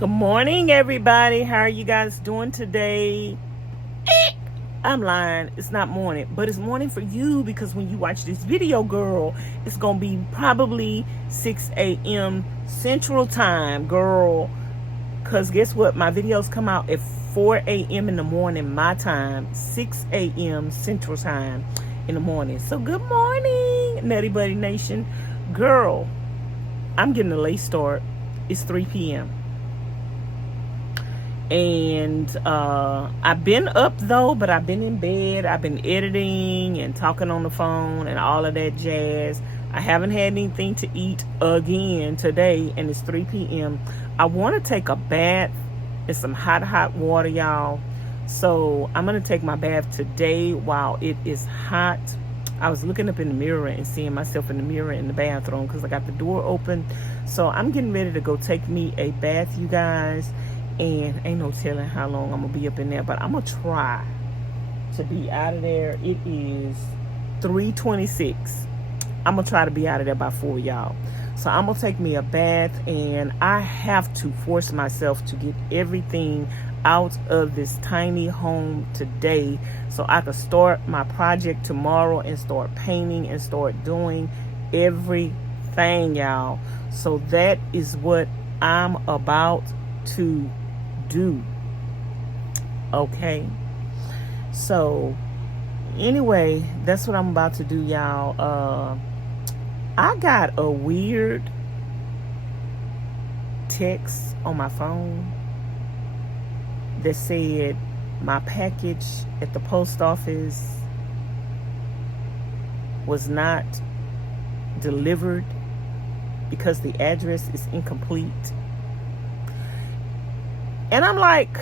Good morning, everybody. How are you guys doing today? I'm lying. It's not morning, but it's morning for you because when you watch this video, girl, it's going to be probably 6 a.m. Central Time, girl. Because guess what? My videos come out at 4 a.m. in the morning, my time, 6 a.m. Central Time in the morning. So good morning, Nutty Buddy Nation. Girl, I'm getting a late start. It's 3 p.m. And I've been up though, but I've been in bed. I've been editing and talking on the phone and all of that jazz. I haven't had anything to eat again today, and it's 3 p.m. I want to take a bath in some hot water, y'all. So I'm going to take my bath today while it is hot. I was looking up in the mirror and seeing myself in the mirror in the bathroom because I got the door open. So I'm getting ready to go take me a bath, you guys. And ain't no telling how long I'm going to be up in there. But I'm going to try to be out of there. It is 3:26. I'm going to try to be out of there by 4, y'all. So I'm going to take me a bath. And I have to force myself to get everything out of this tiny home today. So I can start my project tomorrow and start painting and start doing everything, y'all. So that is what I'm about to do. Okay, so anyway, that's what I'm about to do, y'all. I got a weird text on my phone that said my package at the post office was not delivered because the address is incomplete. And I'm like,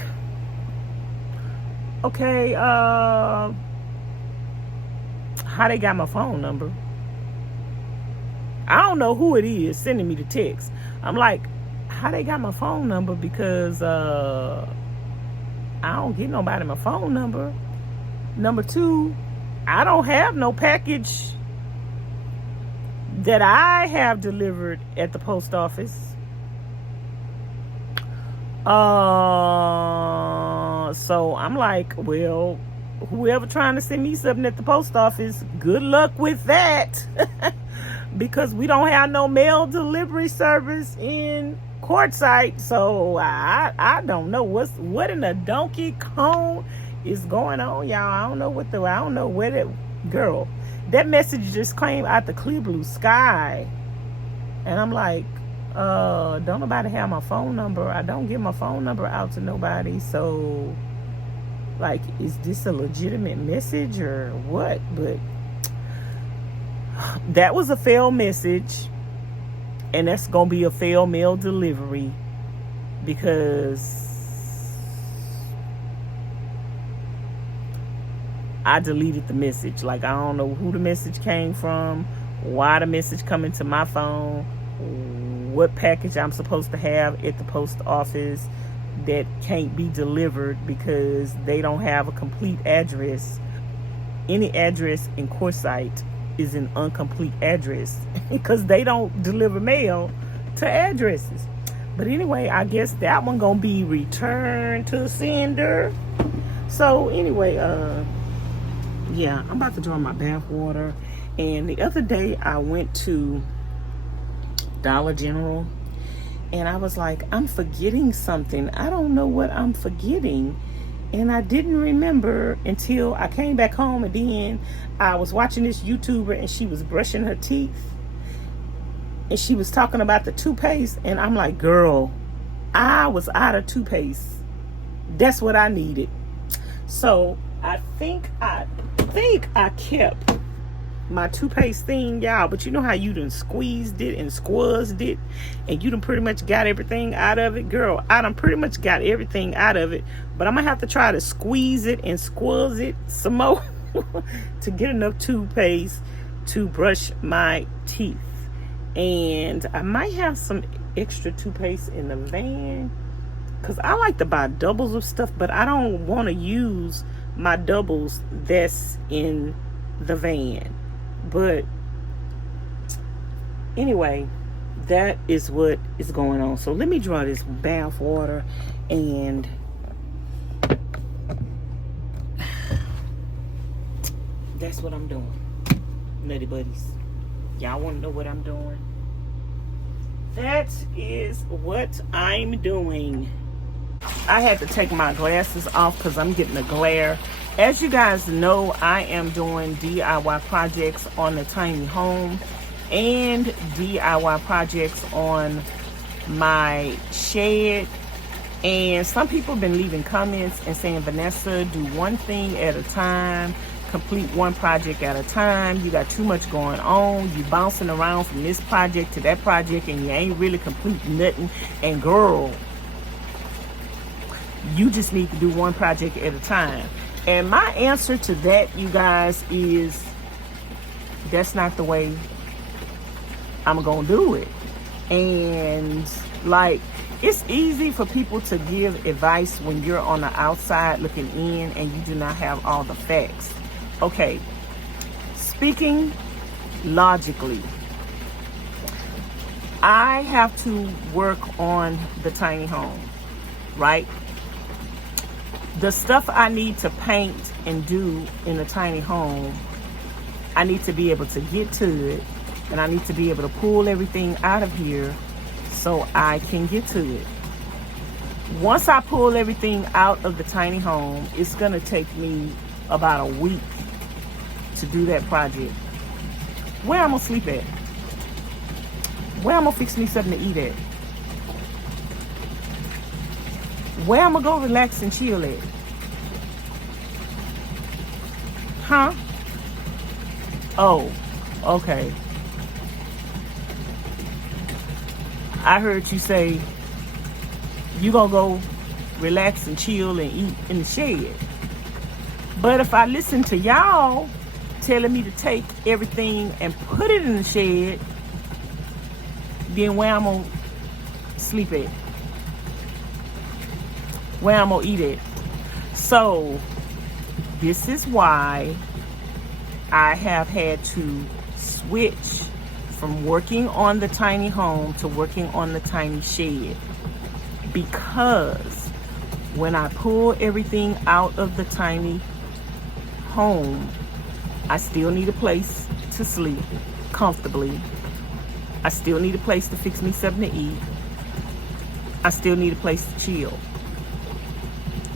okay, how they got my phone number? I don't know who it is sending me the text. I'm like, how they got my phone number? Because I don't get nobody my phone number. Number 2, I don't have no package that I have delivered at the post office. So I'm like, well, whoever trying to send me something at the post office, good luck with that. Because we don't have no mail delivery service in Quartzsite. So I don't know what in the donkey cone is going on, y'all. I don't know where that girl. That message just came out the clear blue sky. And I'm like, don't nobody have my phone number. I don't give my phone number out to nobody. So, like, is this a legitimate message or what? But that was a failed message. And that's going to be a failed mail delivery. Because I deleted the message. Like, I don't know who the message came from. Why the message coming to my phone. What package I'm supposed to have at the post office that can't be delivered because they don't have a complete address. Any address in Quartzsite is an incomplete address because they don't deliver mail to addresses. But anyway, I guess that one gonna be returned to sender. So anyway, yeah, I'm about to draw my bath water. And the other day I went to Dollar General and I was like, I'm forgetting something. I don't know what I'm forgetting. And I didn't remember until I came back home, and then I was watching this YouTuber and she was brushing her teeth and she was talking about the toothpaste, and I'm like, girl, I was out of toothpaste. That's what I needed. So I think I kept my toothpaste thing, y'all, but you know how you done squeezed it and squeezed it and you done pretty much got everything out of it. Girl, I done pretty much got everything out of it, but I'm gonna have to try to squeeze it and squeeze it some more to get enough toothpaste to brush my teeth. And I might have some extra toothpaste in the van because I like to buy doubles of stuff, but I don't want to use my doubles that's in the van. But anyway, that is what is going on. So let me draw this bath water, and that's what I'm doing, nutty buddies. Y'all want to know what I'm doing? That is what I'm doing. I had to take my glasses off because I'm getting a glare. As you guys know, I am doing DIY projects on the tiny home and DIY projects on my shed. And some people have been leaving comments and saying, Vanessa, do one thing at a time. Complete one project at a time. You got too much going on. You bouncing around from this project to that project and you ain't really completing nothing. And girl, you just need to do one project at a time. And my answer to that, you guys, is that's not the way I'm gonna do it. And like, it's easy for people to give advice when you're on the outside looking in and you do not have all the facts. Okay, speaking logically, I have to work on the tiny home, right? The stuff I need to paint and do in the tiny home, I need to be able to get to it, and I need to be able to pull everything out of here so I can get to it. Once I pull everything out of the tiny home, it's gonna take me about a week to do that project. Where I'm gonna sleep at? Where I'm gonna fix me something to eat at? Where I'm gonna go relax and chill at? Huh? Oh, okay. I heard you say you gonna go relax and chill and eat in the shed. But if I listen to y'all telling me to take everything and put it in the shed, then where I'm gonna sleep at? Where I'm gonna eat at? So this is why I have had to switch from working on the tiny home to working on the tiny shed, because when I pull everything out of the tiny home, I still need a place to sleep comfortably. I still need a place to fix me something to eat. I still need a place to chill.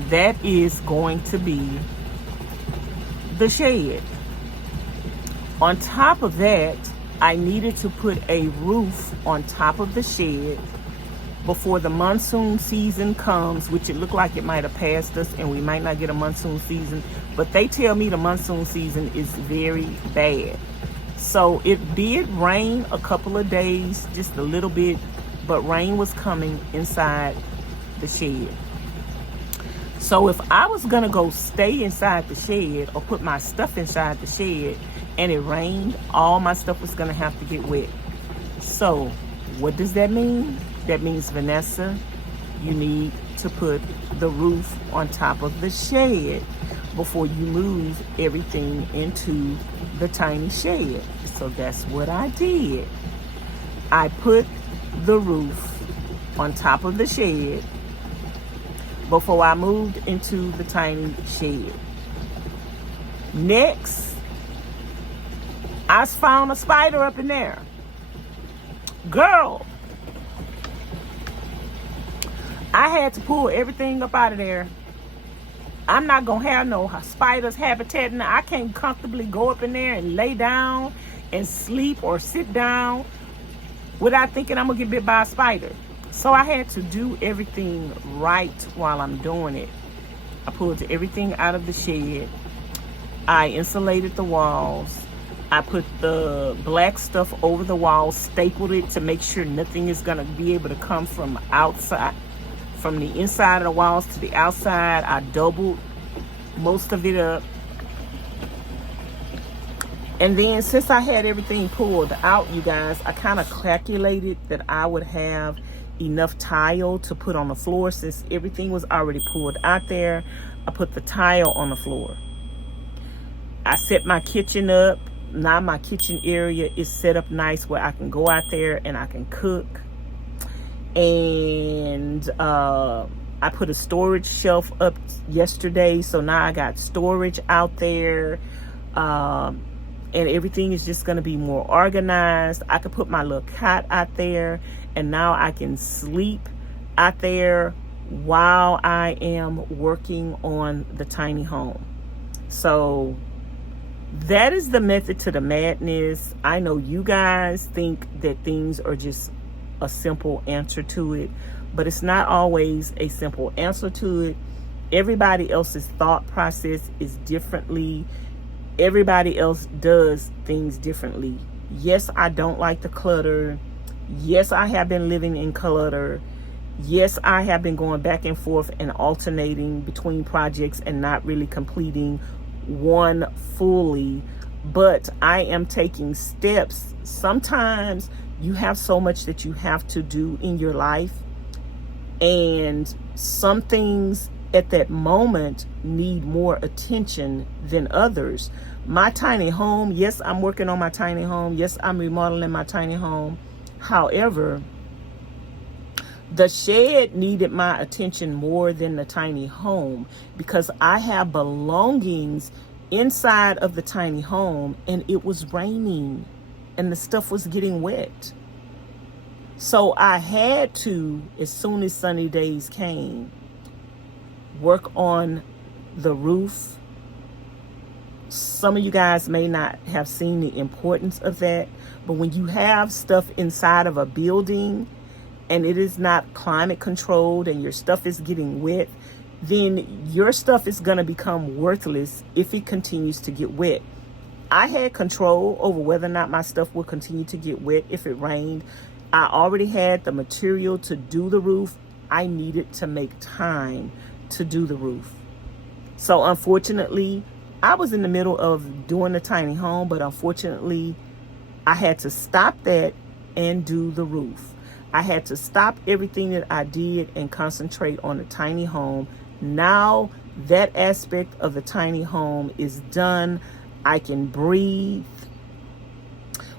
That is going to be the shed. On top of that, I needed to put a roof on top of the shed before the monsoon season comes, which it looked like it might have passed us and we might not get a monsoon season, but they tell me the monsoon season is very bad. So it did rain a couple of days, just a little bit, but rain was coming inside the shed. So if I was gonna go stay inside the shed or put my stuff inside the shed and it rained, all my stuff was gonna have to get wet. So what does that mean? That means, Vanessa, you need to put the roof on top of the shed before you move everything into the tiny shed. So that's what I did. I put the roof on top of the shed before I moved into the tiny shed. Next, I found a spider up in there. Girl, I had to pull everything up out of there. I'm not gonna have no spiders habitating. I can't comfortably go up in there and lay down and sleep or sit down without thinking I'm gonna get bit by a spider. So I had to do everything right while I'm doing it. I pulled everything out of the shed. I insulated the walls. I put the black stuff over the walls, stapled it to make sure nothing is gonna be able to come from outside, from the inside of the walls to the outside. I doubled most of it up. And then since I had everything pulled out, you guys, I kind of calculated that I would have enough tile to put on the floor. Since everything was already pulled out there, I put the tile on the floor. I set my kitchen up now my kitchen area is set up nice where I can go out there and I can cook. And I put a storage shelf up yesterday, so now I got storage out there, and everything is just going to be more organized. I could put my little cot out there, and now I can sleep out there while I am working on the tiny home. So that is the method to the madness. I know you guys think that things are just a simple answer to it, but it's not always a simple answer to it. Everybody else's thought process is differently. Everybody else does things differently. Yes, I don't like the clutter. Yes, I have been living in clutter. Yes, I have been going back and forth and alternating between projects and not really completing one fully, but I am taking steps. Sometimes you have so much that you have to do in your life, and some things at that moment need more attention than others. My tiny home, yes, I'm working on my tiny home. Yes, I'm remodeling my tiny home. However, the shed needed my attention more than the tiny home, because I have belongings inside of the tiny home, and it was raining and the stuff was getting wet. So I had to, as soon as sunny days came, work on the roof. Some of you guys may not have seen the importance of that, but when you have stuff inside of a building and it is not climate controlled and your stuff is getting wet, then your stuff is going to become worthless if it continues to get wet. I had control over whether or not my stuff would continue to get wet if it rained. I already had the material to do the roof. I needed to make time to do the roof. So unfortunately, I was in the middle of doing the tiny home, but unfortunately, I had to stop that and do the roof. I had to stop everything that I did and concentrate on the tiny home. Now that aspect of the tiny home is done. I can breathe.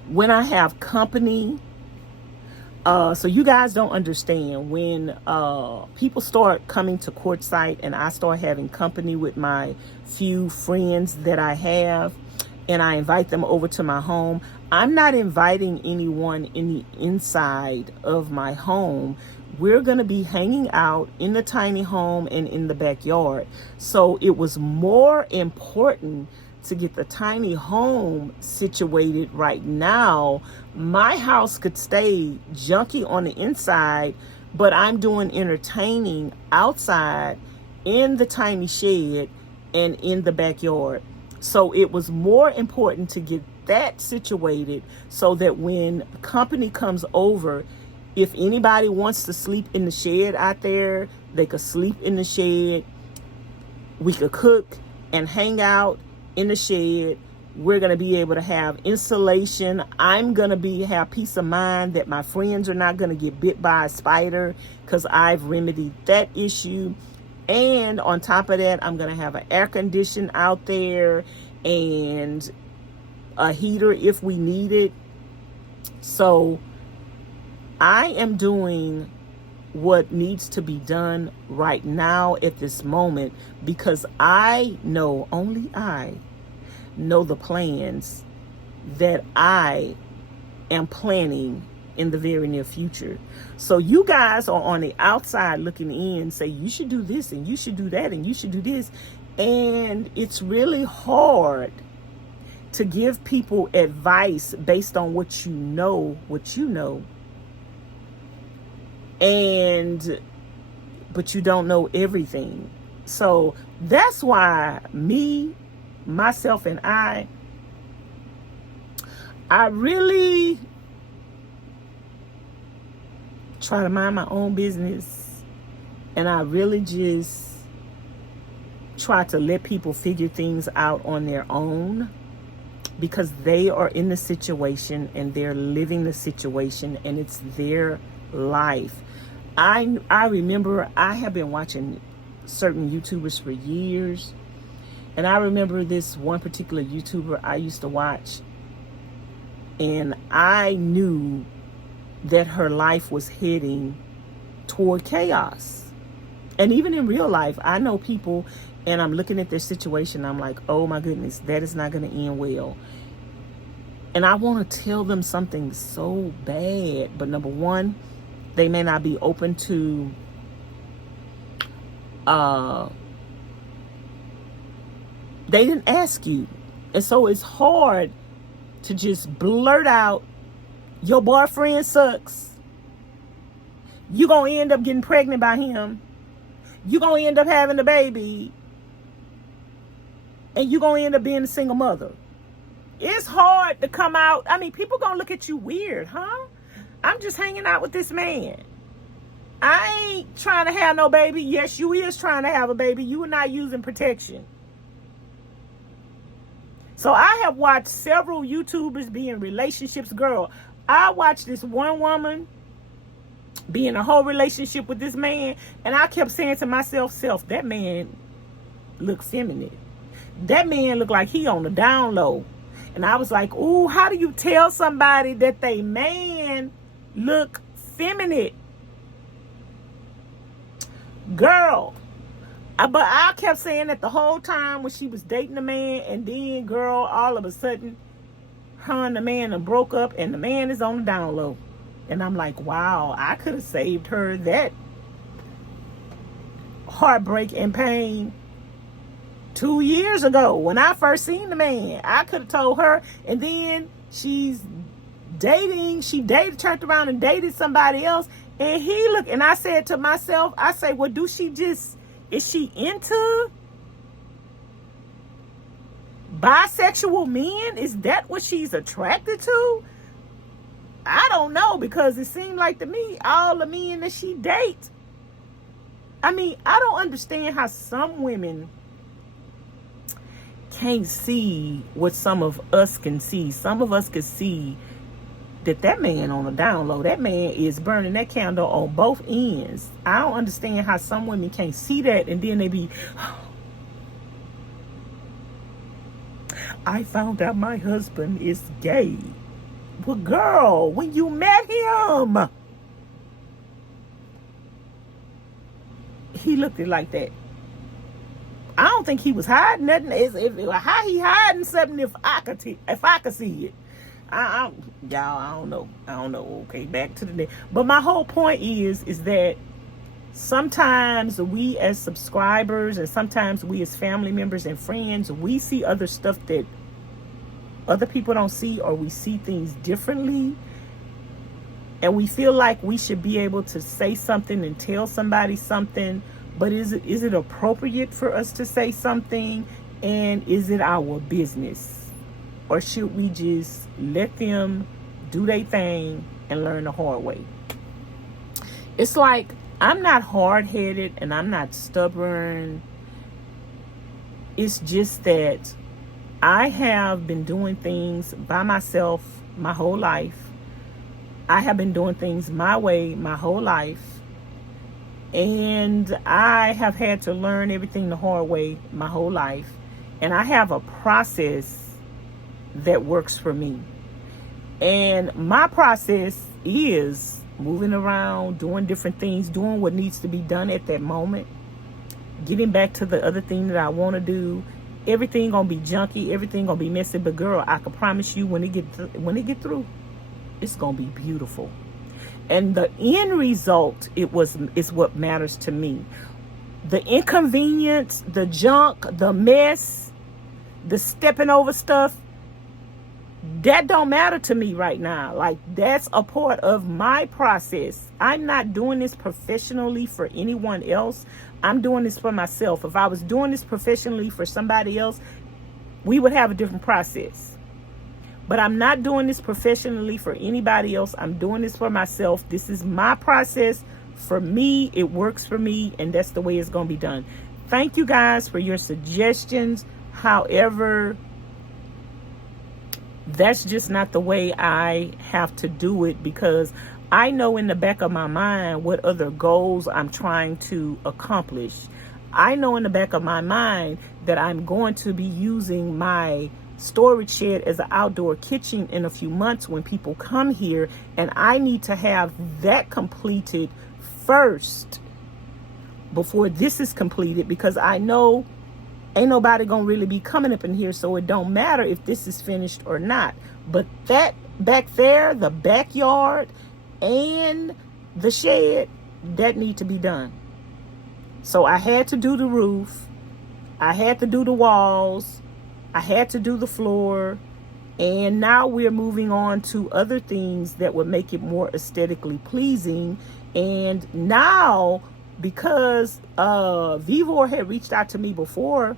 When I have company, so you guys don't understand, when people start coming to Quartzsite and I start having company with my few friends that I have, and I invite them over to my home, I'm not inviting anyone in the inside of my home. We're going to be hanging out in the tiny home and in the backyard. So it was more important to get the tiny home situated right now. My house could stay junky on the inside, but I'm doing entertaining outside in the tiny shed and in the backyard. So it was more important to get that situated so that when company comes over, if anybody wants to sleep in the shed out there, they could sleep in the shed. We could cook and hang out in the shed. We're going to be able to have insulation. I'm going to have peace of mind that my friends are not going to get bit by a spider, because I've remedied that issue. And on top of that, I'm going to have an air condition out there and a heater if we need it. So I am doing what needs to be done right now at this moment, because I know, only I know the plans that I am planning in the very near future. So you guys are on the outside looking in, say you should do this and you should do that and you should do this. And it's really hard to give people advice based on what you know, but you don't know everything. So that's why me, myself, and I really try to mind my own business, and I really just try to let people figure things out on their own, because they are in the situation and they're living the situation and it's their life. I remember I have been watching certain YouTubers for years, and I remember this one particular YouTuber I used to watch, And I knew that her life was heading toward chaos. And even in real life, I know people, and I'm looking at their situation, I'm like, oh my goodness, that is not going to end well. And I want to tell them something so bad. But number one, they may not be open to they didn't ask you. And so it's hard to just blurt out, your boyfriend sucks. You're going to end up getting pregnant by him. You're going to end up having a baby. And you're going to end up being a single mother. It's hard to come out. I mean, people going to look at you weird, huh? I'm just hanging out with this man. I ain't trying to have no baby. Yes, you is trying to have a baby. You are not using protection. So I have watched several YouTubers be in relationships. Girl, I watched this one woman be in a whole relationship with this man, and I kept saying to myself, that man look feminine. That man look like he on the down low. And I was like, ooh, how do you tell somebody that they man look feminine? Girl, but I kept saying that the whole time when she was dating the man, and then, girl, all of a sudden, her and the man done broke up, and the man is on the down low. And I'm like, wow, I could have saved her that heartbreak and pain 2 years ago when I first seen the man. I could have told her, and then she's dating. She turned around and dated somebody else, and he looked. And I said to myself, well, is she into bisexual men? Is that what she's attracted to? I don't know, because it seemed like to me, all the men that she dates, I mean, I don't understand how some women can't see what some of us can see. Some of us can see that man on the down low, that man is burning that candle on both ends. I don't understand how some women can't see that, and then they be, I found out my husband is gay. Well, girl, when you met him, he looked like that. I don't think he was hiding nothing. How he hiding something if I could see it? Y'all, I don't know. Okay, back to the day. But my whole point is that sometimes we as subscribers, and sometimes we as family members and friends, we see other stuff that other people don't see, or we see things differently, and we feel like we should be able to say something and tell somebody something. But is it appropriate for us to say something, and is it our business, or should we just let them do their thing and learn the hard way? It's like, I'm not hard-headed and I'm not stubborn. It's just that I have been doing things by myself my whole life. I have been doing things my way my whole life. And I have had to learn everything the hard way my whole life. And I have a process that works for me. And my process is moving around, doing different things, doing what needs to be done at that moment, getting back to the other thing that I want to do. Everything gonna be junky, everything gonna be messy, but girl, I can promise you, when it get through, it's gonna be beautiful. And the end result is what matters to me. The inconvenience, the junk, the mess, the stepping over stuff, that don't matter to me right now. Like, that's a part of my process. I'm not doing this professionally for anyone else. I'm doing this for myself. If I was doing this professionally for somebody else, we would have a different process. But I'm not doing this professionally for anybody else. I'm doing this for myself. This is my process. For me, it works for me, and that's the way it's going to be done. Thank you guys for your suggestions. However, that's just not the way I have to do it, because I know in the back of my mind what other goals I'm trying to accomplish. I know in the back of my mind that I'm going to be using my storage shed as an outdoor kitchen in a few months when people come here, and I need to have that completed first before this is completed, because I know ain't nobody gonna really be coming up in here, so it don't matter if this is finished or not. But that back there, the backyard and the shed, that need to be done. So I had to do the roof, I had to do the walls, I had to do the floor, and now we're moving on to other things that would make it more aesthetically pleasing. And now, because Vivor had reached out to me before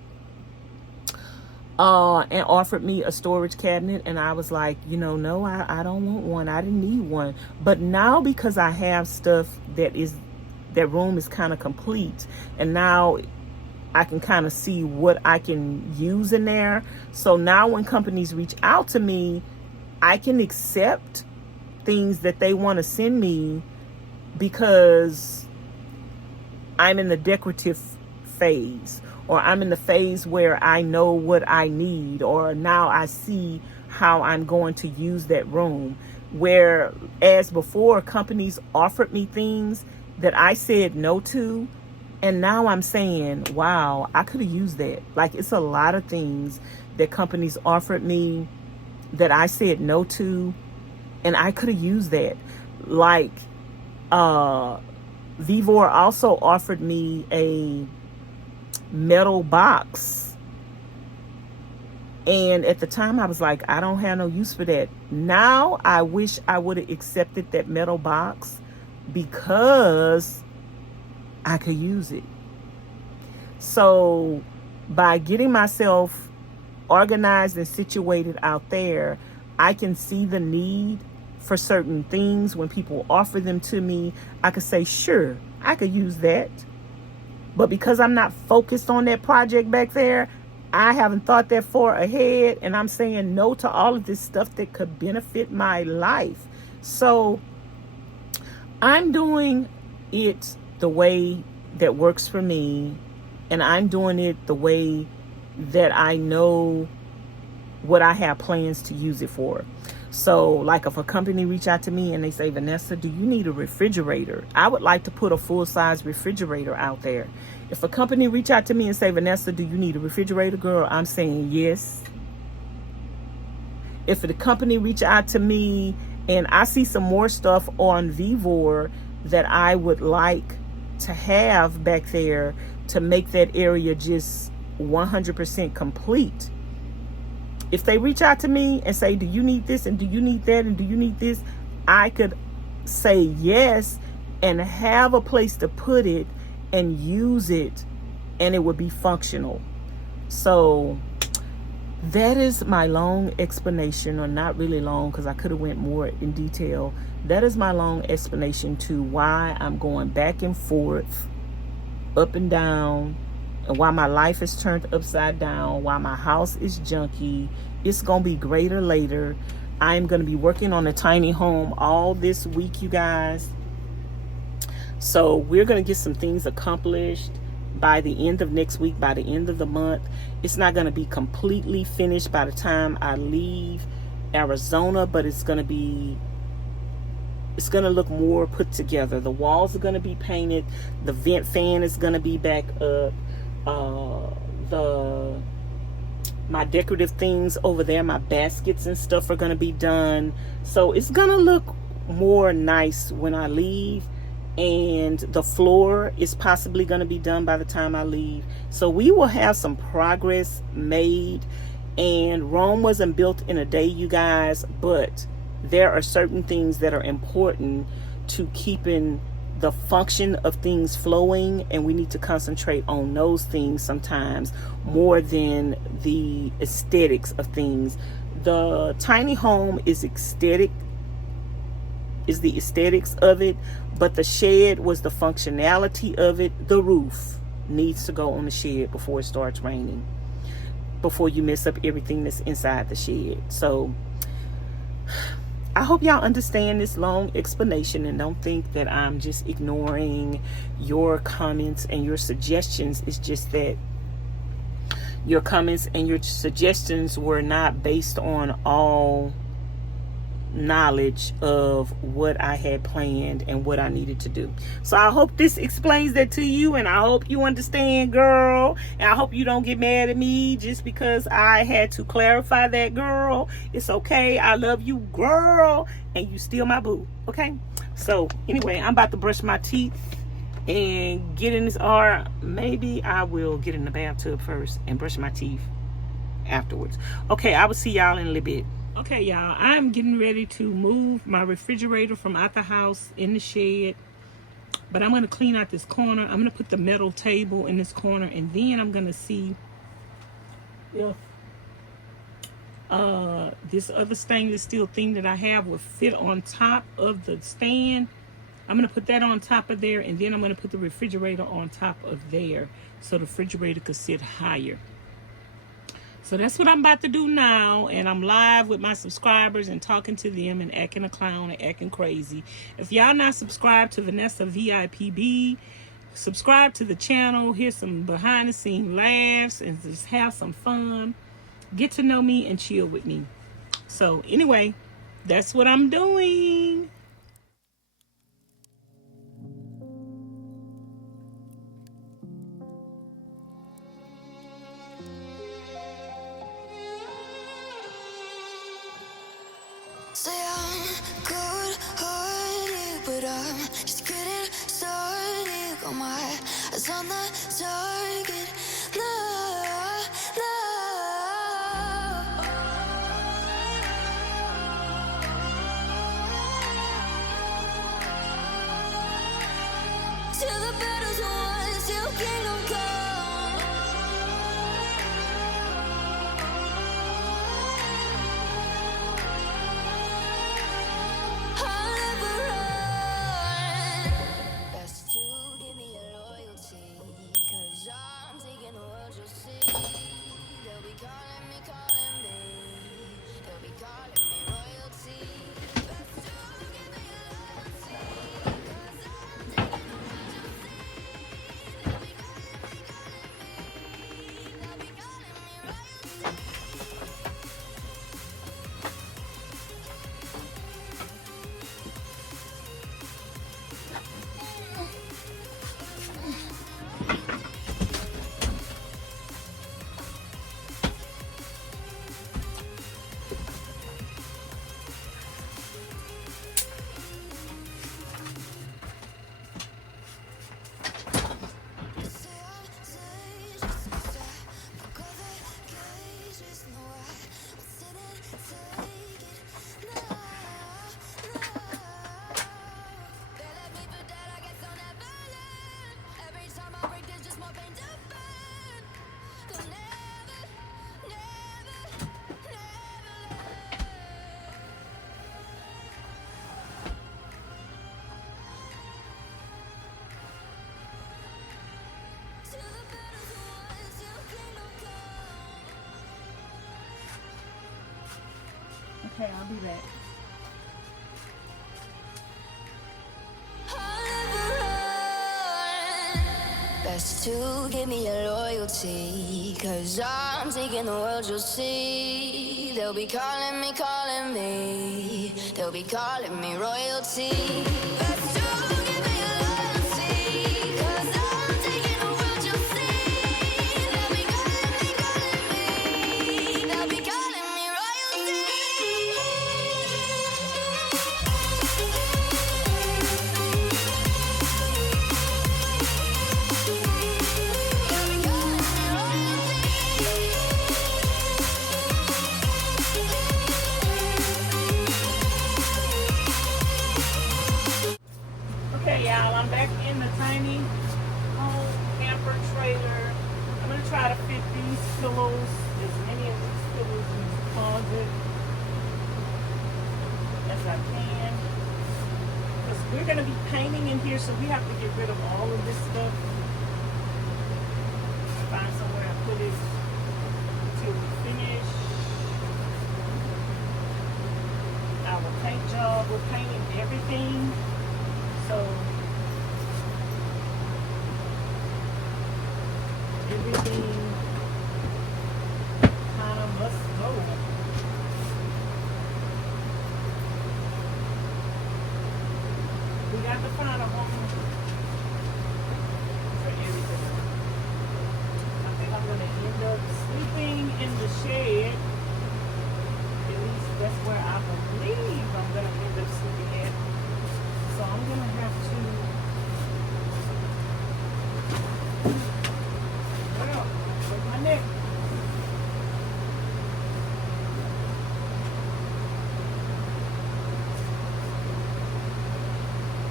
and offered me a storage cabinet, and I was like, no, I don't want one. I didn't need one. But now, because I have stuff that room is kind of complete, and now I can kind of see what I can use in there. So now when companies reach out to me, I can accept things that they want to send me, because I'm in the decorative phase, or I'm in the phase where I know what I need, or now I see how I'm going to use that room. Whereas before, companies offered me things that I said no to, and now I'm saying, wow, I could have used that. Like, it's a lot of things that companies offered me that I said no to, and I could have used that. Like, Vivor also offered me a metal box, and at the time I was like, I don't have no use for that. Now I wish I would have accepted that metal box, because I could use it. So by getting myself organized and situated out there, I can see the need for certain things. When people offer them to me, I could say, sure, I could use that. But because I'm not focused on that project back there, I haven't thought that far ahead, and I'm saying no to all of this stuff that could benefit my life. So I'm doing it the way that works for me, and I'm doing it the way that I know what I have plans to use it for. So like, if a company reach out to me and they say, Vanessa, do you need a refrigerator? I would like to put a full-size refrigerator out there. If a company reach out to me and say, Vanessa, do you need a refrigerator, girl? I'm saying yes. If the company reach out to me and I see some more stuff on Vivor that I would like to have back there to make that area just 100% complete, if they reach out to me and say, do you need this, and do you need that, and do you need this, I could say yes and have a place to put it and use it, and it would be functional. So that is my long explanation, or not really long, because I could have went more in detail. That is my long explanation to why I'm going back and forth, up and down, and why my life is turned upside down, why my house is junky. It's going to be greater later. I'm going to be working on a tiny home all this week, you guys. So we're going to get some things accomplished by the end of next week, by the end of the month. It's not going to be completely finished by the time I leave Arizona, but it's going to look more put together. The walls are going to be painted. The vent fan is going to be back up. My decorative things over there, my baskets and stuff, are going to be done. So it's going to look more nice when I leave. And the floor is possibly going to be done by the time I leave. So we will have some progress made. And Rome wasn't built in a day, you guys, but there are certain things that are important to keeping the function of things flowing, and we need to concentrate on those things sometimes more than the aesthetics of things. The tiny home is aesthetic, is the aesthetics of it, but the shed was the functionality of it. The roof needs to go on the shed before it starts raining, before you mess up everything that's inside the shed. So I hope y'all understand this long explanation and don't think that I'm just ignoring your comments and your suggestions. It's just that, your comments and your suggestions were not based on all knowledge of what I had planned and what I needed to do. So I hope this explains that to you, and I hope you understand, girl. And I hope you don't get mad at me just because I had to clarify that, girl. It's okay. I love you, girl, and you still my boo. Okay? So anyway, I'm about to brush my teeth and get in this, or maybe I will get in the bathtub first and brush my teeth afterwards. Okay, I will see y'all in a little bit. Okay, y'all, I'm getting ready to move my refrigerator from out the house in the shed, but I'm going to clean out this corner. I'm going to put the metal table in this corner, and then I'm going to see if this other stainless steel thing that I have will fit on top of the stand. I'm going to put that on top of there, and then I'm going to put the refrigerator on top of there so the refrigerator could sit higher. So that's what I'm about to do now, and I'm live with my subscribers and talking to them and acting a clown and acting crazy. If y'all not subscribed to VANESSA-VIPB, subscribe to the channel. Hear some behind the scenes laughs and just have some fun. Get to know me and chill with me. So anyway, that's what I'm doing. Say I'm good-hearted, but I'm just getting started. Got my eyes on the target. No, no. Till the battle's won, till kingdom come. Okay, I'll be back. Best to give me your loyalty, 'cause I'm taking the world, you'll see. They'll be calling me. They'll be calling me royalty. Best to give me your loyalty, 'cause I'm taking the world, you'll see. They'll be calling me. They'll be calling me royalty. Okay, y'all, I'm back in the tiny home camper trailer. I'm going to try to fit these pillows, as many of these pillows in this closet as I can. Because we're going to be painting in here, so we have to get rid of all of this stuff. Find somewhere and put it until we finish our paint job. We're painting everything. So everything have to find a home for everything. I think I'm gonna end up sleeping in the shed. At least that's where I believe I'm gonna end up sleeping at. So I'm gonna have to, well, with my neck.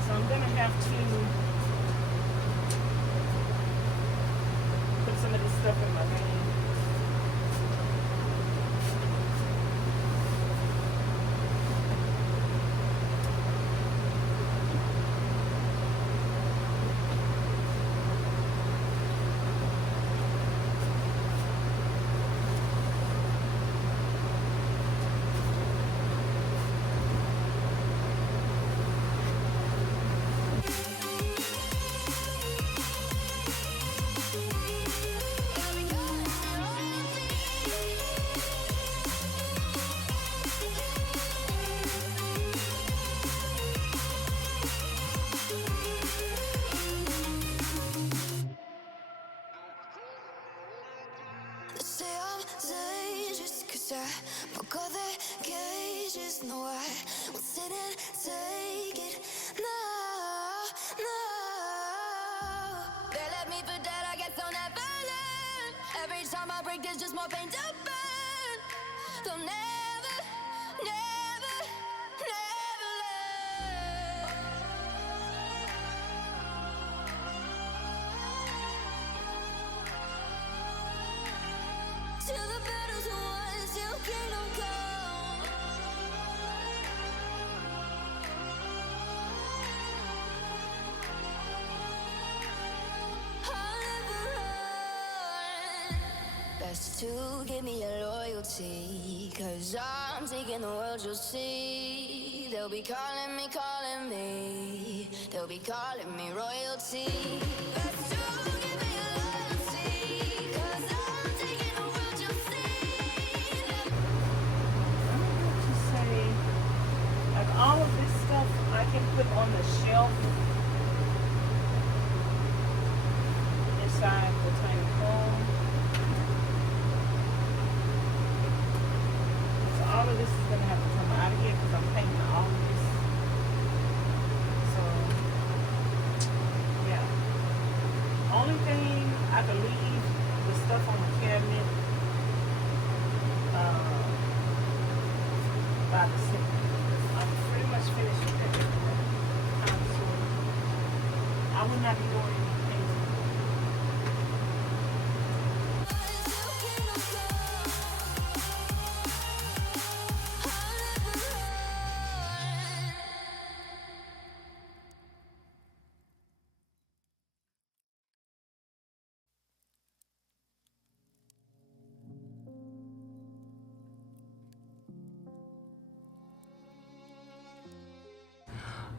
So I'm gonna have to put some of this stuff in my van. Say I'm dangerous, 'cause I broke all the cages. No, I won't sit and take it. No, no. They left me for dead, I guess I'll never learn. Every time I break, there's just more pain to burn. They'll never, never, never learn. Till the battle's won, till kingdom come. I'll never run. Best to give me your loyalty, 'cause I'm taking the world, you'll see. They'll be calling me, calling me. They'll be calling me royalty. Best to give me your loyalty, 'cause I'm taking the world, you'll see. To say, like all of this stuff I can put on the shelf inside the tiny home. So all of this is gonna have to come out of here because I'm painting all of this. So yeah. Only thing I can leave the stuff on the cabinet by the sink. I'm pretty much finished with everything. I would not be doing anything. Till kingdom come. I'll never run.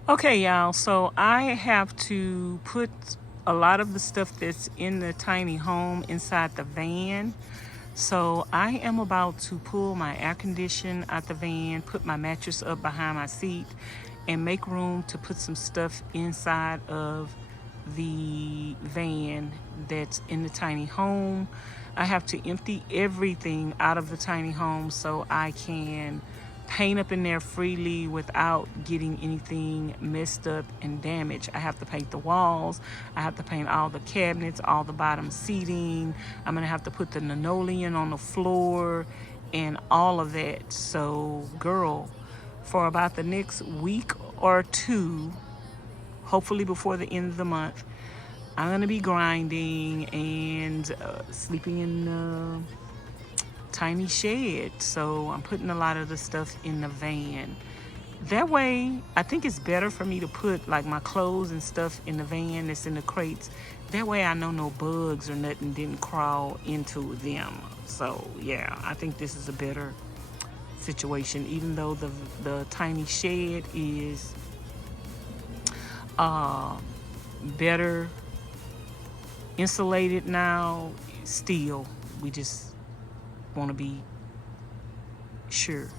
Okay, y'all, so I have to put a lot of the stuff that's in the tiny home inside the van. So I am about to pull my air condition out the van, put my mattress up behind my seat, and make room to put some stuff inside of the van that's in the tiny home. I have to empty everything out of the tiny home so I can paint up in there freely without getting anything messed up and damaged. I have to paint the walls. I have to paint all the cabinets, all the bottom seating. I'm gonna have to put the linoleum on the floor and all of that. So girl, for about the next week or two, hopefully before the end of the month, I'm gonna be grinding and sleeping in tiny shed. So I'm putting a lot of the stuff in the van. That way, I think it's better for me to put like my clothes and stuff in the van that's in the crates. That way I know no bugs or nothing didn't crawl into them. So yeah, I think this is a better situation, even though the tiny shed is better insulated now. Still, we just want to be sure.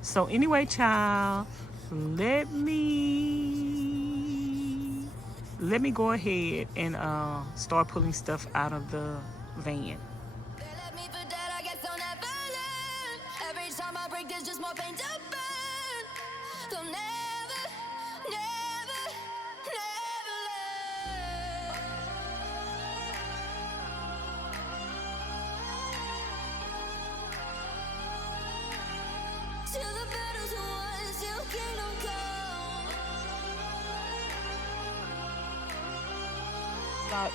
So anyway, child, let me let me go ahead and start pulling stuff out of the van. They left me for dead, I guess I'll never learn. Every time I break, there's just more pain to burn. They'll never, never, never learn. Till the battle's won, till kingdom come.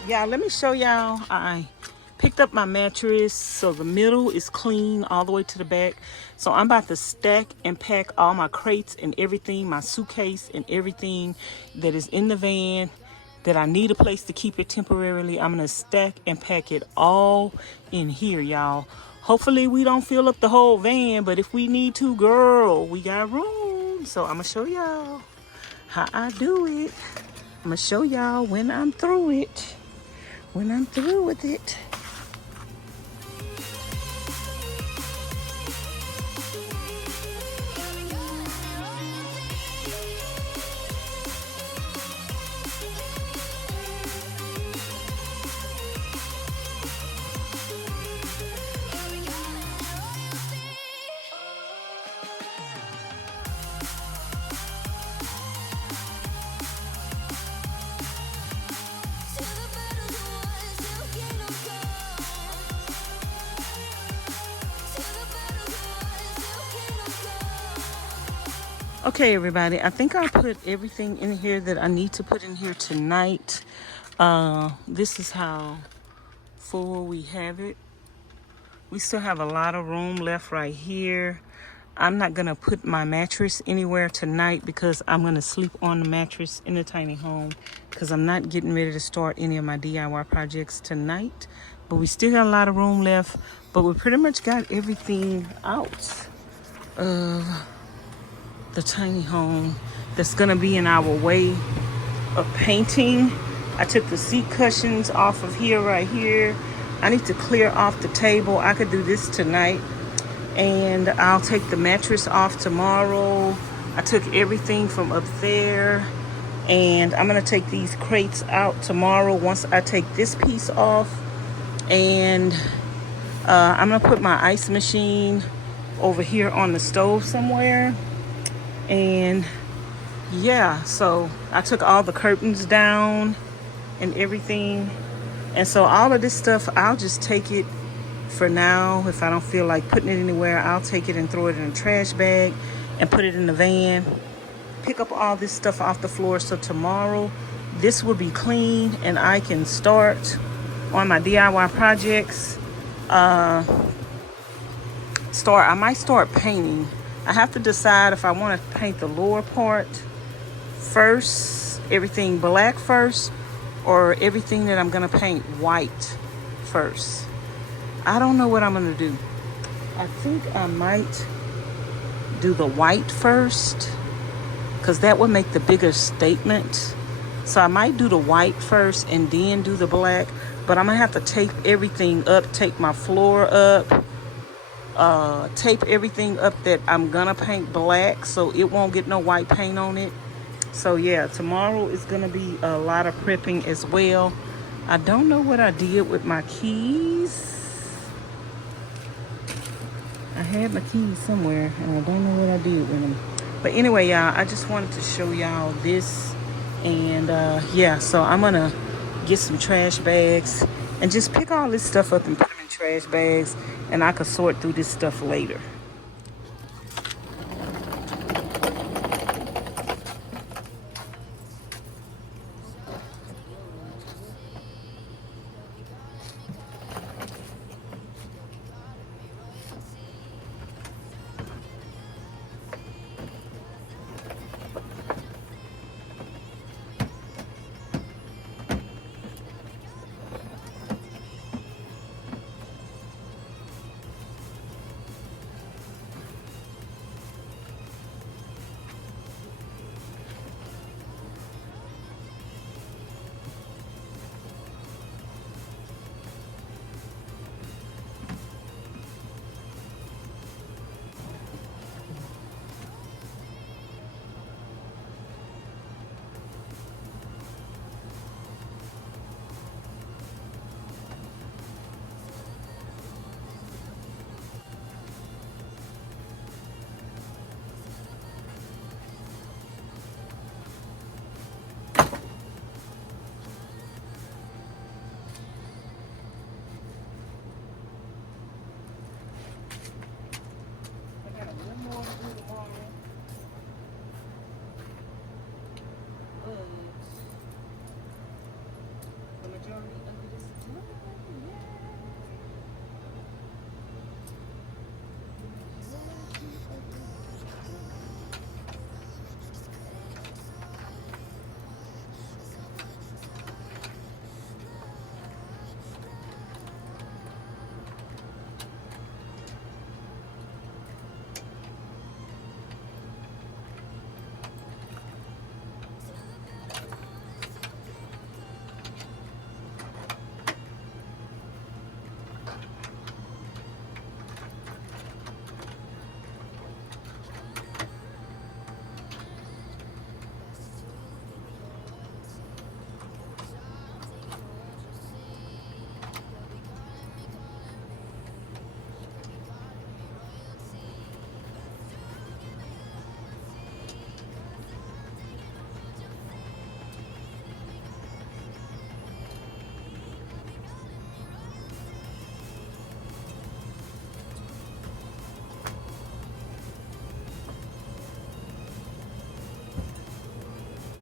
Yeah, let me show y'all. I picked up my mattress, so the middle is clean all the way to the back. So I'm about to stack and pack all my crates and everything, my suitcase and everything that is in the van that I need a place to keep it temporarily. I'm gonna stack and pack it all in here, y'all. Hopefully we don't fill up the whole van, but if we need to, girl, we got room. So I'm gonna show y'all how I do it. I'm gonna show y'all when I'm through it. When I'm through with it. Okay, everybody, I think I put everything in here that I need to put in here tonight. This is how full we have it. We still have a lot of room left right here. I'm not gonna put my mattress anywhere tonight because I'm gonna sleep on the mattress in the tiny home because I'm not getting ready to start any of my DIY projects tonight. But we still got a lot of room left, but we pretty much got everything out of the tiny home that's gonna be in our way of painting. I took the seat cushions off of here right here. I need to clear off the table. I could do this tonight, and I'll take the mattress off tomorrow. I took everything from up there, and I'm gonna take these crates out tomorrow once I take this piece off. And I'm gonna put my ice machine over here on the stove somewhere. And yeah, so I took all the curtains down and everything, and so all of this stuff, I'll just take it for now. If I don't feel like putting it anywhere, I'll take it and throw it in a trash bag and put it in the van. Pick up all this stuff off the floor, so tomorrow this will be clean and I can start on my DIY projects. I might start painting. I have to decide if I want to paint the lower part first, everything black first, or everything that I'm going to paint white first. I don't know what I'm going to do. I think I might do the white first because that would make the bigger statement. So I might do the white first and then do the black, but I'm going to have to tape everything up, tape my floor up, tape everything up that I'm gonna paint black so it won't get no white paint on it. So yeah, tomorrow is gonna be a lot of prepping as well. I don't know what I did with my keys. I had my keys somewhere and I don't know what I did with them. But anyway, y'all, I just wanted to show y'all this. And yeah, so I'm gonna get some trash bags and just pick all this stuff up and put them in trash bags, and I could sort through this stuff later.